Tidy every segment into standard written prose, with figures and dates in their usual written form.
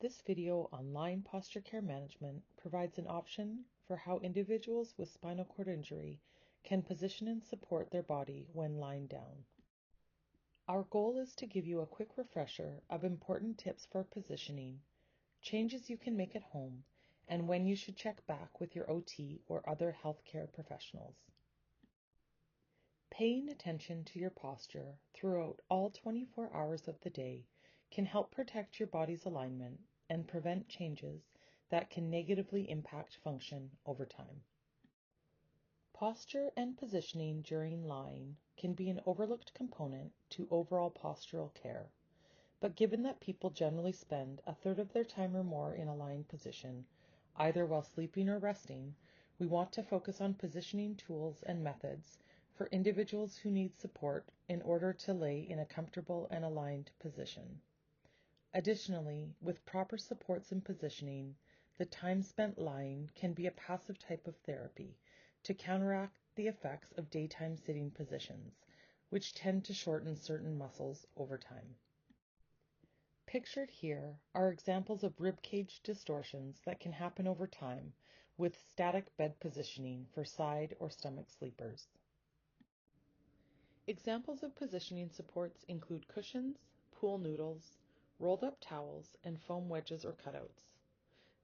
This video on lying posture care management provides an option for how individuals with spinal cord injury can position and support their body when lying down. Our goal is to give you a quick refresher of important tips for positioning, changes you can make at home, and when you should check back with your OT or other healthcare professionals. Paying attention to your posture throughout all 24 hours of the day can help protect your body's alignment and prevent changes that can negatively impact function over time. Posture and positioning during lying can be an overlooked component to overall postural care, but given that people generally spend a third of their time or more in a lying position, either while sleeping or resting, we want to focus on positioning tools and methods for individuals who need support in order to lay in a comfortable and aligned position. Additionally, with proper supports and positioning, the time spent lying can be a passive type of therapy to counteract the effects of daytime sitting positions, which tend to shorten certain muscles over time. Pictured here are examples of ribcage distortions that can happen over time with static bed positioning for side or stomach sleepers. Examples of positioning supports include cushions, pool noodles, rolled up towels, and foam wedges or cutouts.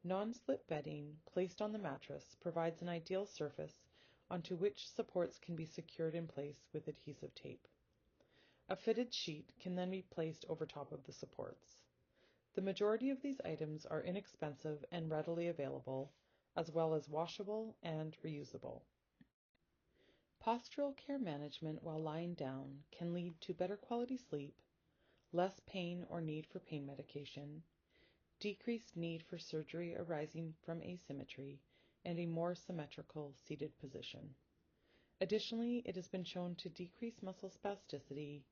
Non-slip bedding placed on the mattress provides an ideal surface onto which supports can be secured in place with adhesive tape. A fitted sheet can then be placed over top of the supports. The majority of these items are inexpensive and readily available, as well as washable and reusable. Postural care management while lying down can lead to better quality sleep, less pain or need for pain medication, decreased need for surgery arising from asymmetry, and a more symmetrical seated position. Additionally, it has been shown to decrease muscle spasticity,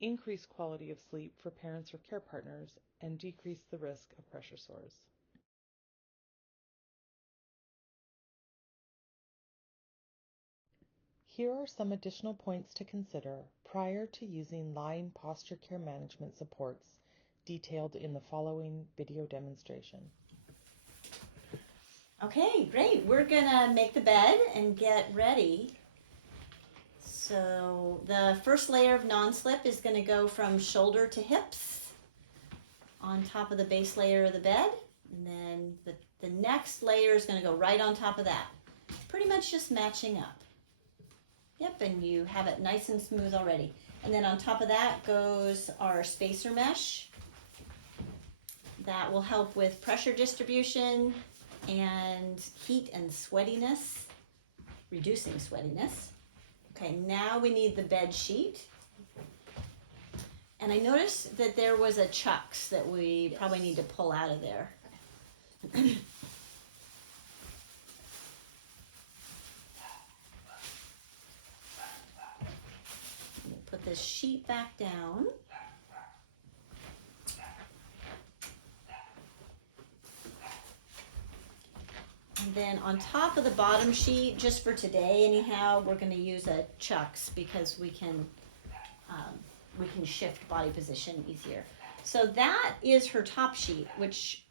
increase quality of sleep for parents or care partners, and decrease the risk of pressure sores. Here are some additional points to consider prior to using lying posture care management supports detailed in the following video demonstration. Okay, great. We're gonna make the bed and get ready. So the first layer of non-slip is gonna go from shoulder to hips on top of the base layer of the bed. And then the next layer is gonna go right on top of that. Pretty much just matching up. Yep, and you have it nice and smooth already. And then on top of that goes our spacer mesh. That will help with pressure distribution and heat and sweatiness, reducing sweatiness. Okay, now we need the bed sheet. And I noticed that there was a chucks that we probably need to pull out of there. Put this sheet back down. And then on top of the bottom sheet, just for today anyhow, we're going to use a chucks because we can shift body position easier. So that is her top sheet, which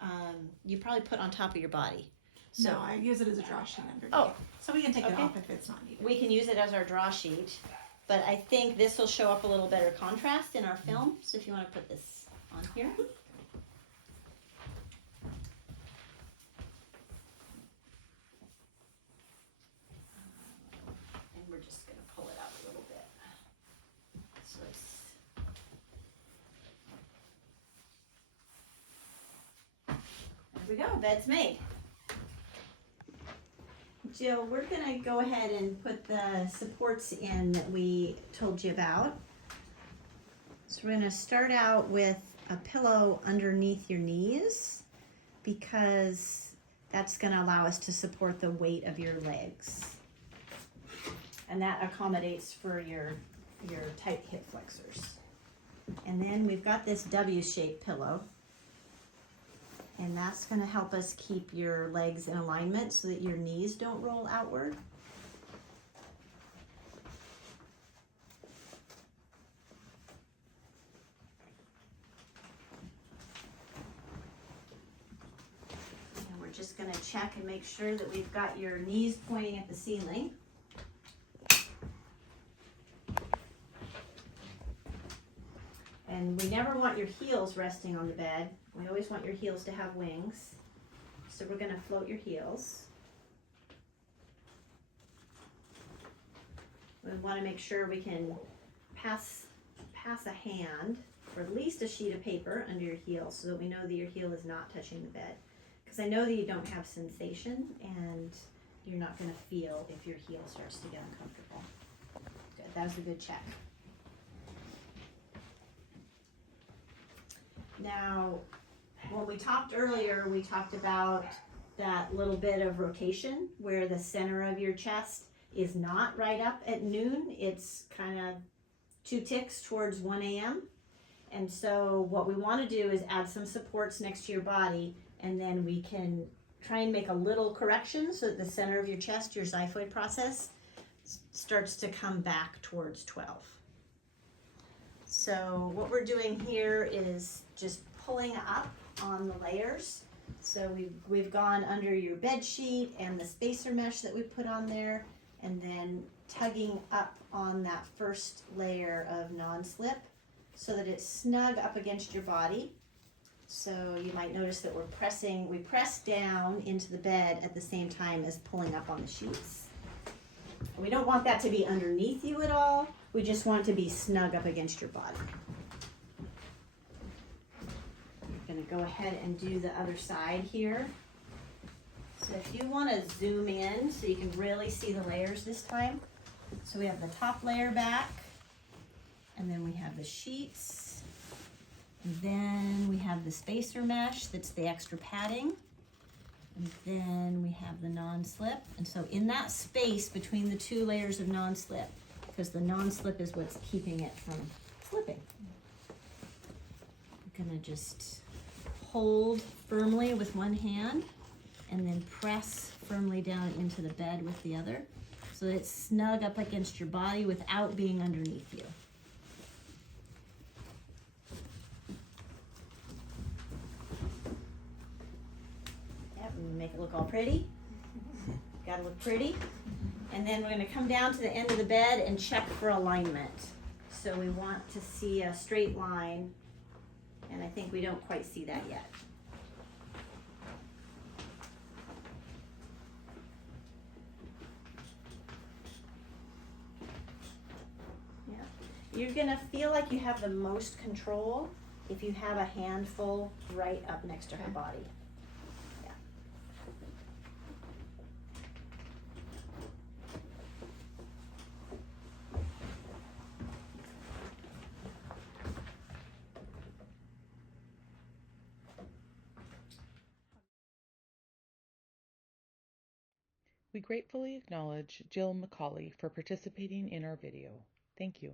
you probably put on top of your body. So, no, I use it as a draw sheet underneath. Oh, so we can take it okay. off if it's not needed. We can use it as our draw sheet, but I think this will show up a little better contrast in our film. So if you want to put this on here. And we're just going to pull it out a little bit. So there we go, bed's made. Jill, we're going to go ahead and put the supports in that we told you about. So we're going to start out with a pillow underneath your knees because that's going to allow us to support the weight of your legs. And that accommodates for your tight hip flexors. And then we've got this W-shaped pillow. And that's going to help us keep your legs in alignment so that your knees don't roll outward. going to check and make sure that we've got your knees pointing at the ceiling. And we never want your heels resting on the bed. We always want your heels to have wings. So we're going to float your heels. We want to make sure we can pass a hand or at least a sheet of paper under your heel so that we know that your heel is not touching the bed. Because I know that you don't have sensation and you're not going to feel if your heel starts to get uncomfortable. Good, that was a good check. Now, when we talked earlier, we talked about that little bit of rotation where the center of your chest is not right up at noon. It's kind of 2 ticks towards 1 a.m. And so what we want to do is add some supports next to your body, and then we can try and make a little correction so that the center of your chest, your xiphoid process, starts to come back towards 12. So what we're doing here is just pulling up on the layers. So we've gone under your bed sheet and the spacer mesh that we put on there, and then tugging up on that first layer of non-slip so that it's snug up against your body. So you might notice that we press down into the bed at the same time as pulling up on the sheets. And we don't want that to be underneath you at all. We just want it to be snug up against your body. I'm going to go ahead and do the other side here. So if you want to zoom in so you can really see the layers this time. So we have the top layer back, and then we have the sheets, and then we have the spacer mesh that's the extra padding, and then we have the non-slip. And so in that space between the 2 layers of non-slip, because the non-slip is what's keeping it from slipping, I'm going to just hold firmly with one hand and then press firmly down into the bed with the other so that it's snug up against your body without being underneath you. Yep, and make it look all pretty. Gotta look pretty. And then we're gonna come down to the end of the bed and check for alignment. So we want to see a straight line, and I think we don't quite see that yet. You're gonna feel like you have the most control if you have a handful right up next to her body. Yeah. We gratefully acknowledge Jill McCauley for participating in our video. Thank you.